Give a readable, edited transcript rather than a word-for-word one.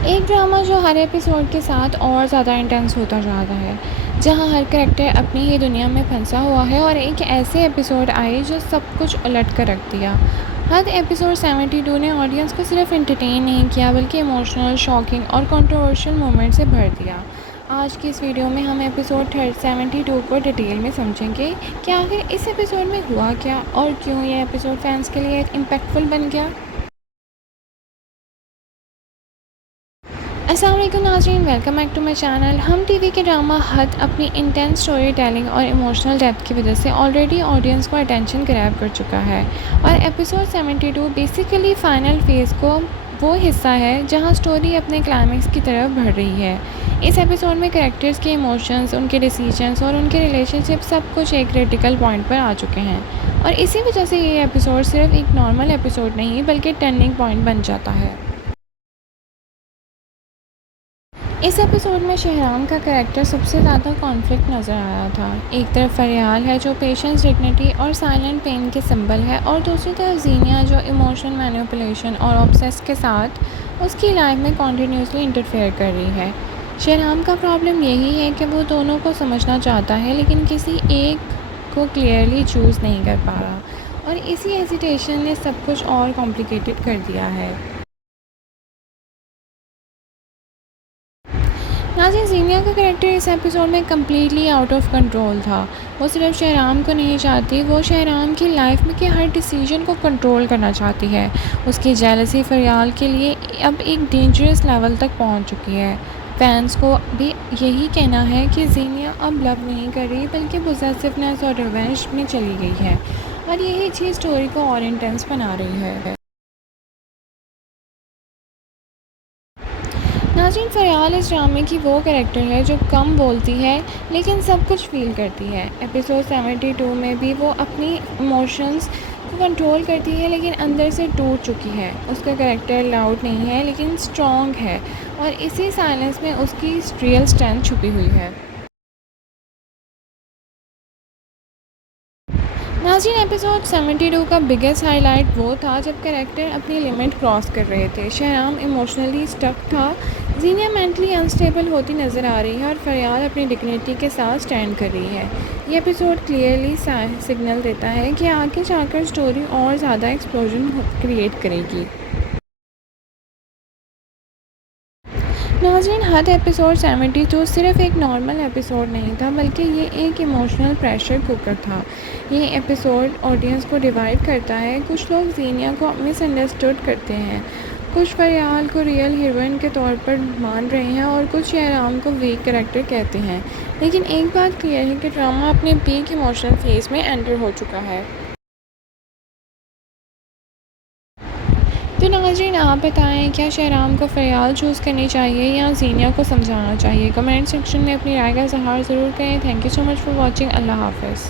एक ड्रामा जो हर एपिसोड के साथ और ज़्यादा इंटेंस होता जा रहा है, जहाँ हर करैक्टर अपनी ही दुनिया में फंसा हुआ है और एक ऐसे एपिसोड आए जो सब कुछ उलट कर रख दिया। हर एपिसोड 72 ने ऑडियंस को सिर्फ एंटरटेन नहीं किया बल्कि इमोशनल, शॉकिंग और कंट्रोवर्शियल मोमेंट से भर दिया। आज की इस वीडियो में हम एपिसोड 72 को डिटेल में समझेंगे कि आखिर इस एपिसोड में हुआ क्या और क्यों ये एपिसोड फैंस के लिए इम्पैक्टफुल बन गया। अस्सलाम वालेकुम नाज़रीन, welcome back to my channel. Hum TV के ड्रामा हद अपनी इंटेंस स्टोरी टेलिंग और इमोशनल डेप्थ की वजह से ऑलरेडी ऑडियंस को अटेंशन ग्रैब कर चुका है और एपिसोड 72 बेसिकली फ़ाइनल फेज़ को वो हिस्सा है जहां स्टोरी अपने क्लाइमेक्स की तरफ बढ़ रही है। इस एपिसोड में कैरेक्टर्स के इमोशंस, उनके डिसीजंस और उनके रिलेशनशिप सब कुछ एक क्रिटिकल पॉइंट पर आ चुके हैं और इसी वजह से ये एपिसोड सिर्फ एक नॉर्मल एपिसोड नहीं बल्कि टर्निंग पॉइंट बन जाता है। इस एपिसोड में शहराम का कैरेक्टर सबसे ज़्यादा कॉन्फ्लिक्ट नज़र आया था। एक तरफ फरियाल है जो पेशेंस, डिग्निटी और साइलेंट पेन के सिंबल है और दूसरी तरफ जीनिया जो इमोशन मैनिपुलेशन और ऑब्सेस के साथ उसकी लाइफ में कॉन्टीन्यूसली इंटरफेयर कर रही है। शहराम का प्रॉब्लम यही है कि वो दोनों को समझना चाहता है लेकिन किसी एक को क्लियरली चूज़ नहीं कर पा रहा और इसी हेजिटेशन ने सब कुछ और कॉम्प्लिकेटेड कर दिया है। नाज़रीन, ज़ीनिया का कैरेक्टर इस एपिसोड में कम्प्लीटली आउट ऑफ कंट्रोल था। वो सिर्फ शहराम को नहीं चाहती, वो शहराम की लाइफ में के हर डिसीजन को कंट्रोल करना चाहती है। उसकी जेलसी फरियाल के लिए अब एक डेंजरस लेवल तक पहुंच चुकी है। फैंस को भी यही कहना है कि ज़ीनिया अब लव नहीं कर रही बल्कि पोजेसिवनेस और रिवेंज में चली गई है और यही चीज़ स्टोरी को और इंटेंस बना रही है। नाज़रीन, फ़रियाल इस ड्रामे की वो कैरेक्टर है जो कम बोलती है लेकिन सब कुछ फ़ील करती है। एपिसोड 72 में भी वो अपनी इमोशंस को कंट्रोल करती है लेकिन अंदर से टूट चुकी है। उसका कैरेक्टर लाउड नहीं है लेकिन स्ट्रॉन्ग है और इसी साइलेंस में उसकी रियल स्ट्रेंथ छुपी हुई है। नाज़रीन, एपिसोड 72 का बिगेस्ट हाईलाइट वो था जब कैरेक्टर अपनी लिमिट क्रॉस कर रहे थे। शहराम इमोशनली स्टक था, जीनिया मेंटली अनस्टेबल होती नज़र आ रही है और फरियाल अपनी डिग्निटी के साथ स्टैंड कर रही है। ये एपिसोड क्लियरली सिग्नल देता है कि आगे जाकर स्टोरी और ज़्यादा एक्सप्लोजन क्रिएट करेगी। नाज़रीन, हद एपिसोड 72 सिर्फ एक नॉर्मल एपिसोड नहीं था बल्कि ये एक इमोशनल प्रेशर कुकर था। ये एपिसोड ऑडियंस को डिवाइड करता है। कुछ लोग ज़ीनिया को मिसअंडरस्टूड करते हैं, कुछ फरियाल को रियल हीरोइन के तौर पर मान रहे हैं और कुछ शहराम को वीक कैरेक्टर कहते हैं। लेकिन एक बात क्लियर है कि ड्रामा अपने पीक इमोशनल फेज में एंटर हो चुका है। तो नाज़रीन, आप बताएं, क्या शहराम को फरियाल चूज़ करनी चाहिए या ज़ीनिया को समझाना चाहिए? कमेंट सेक्शन में अपनी राय का इज़हार ज़रूर करें। Thank you so much for watching. अल्लाह हाफ़िज़।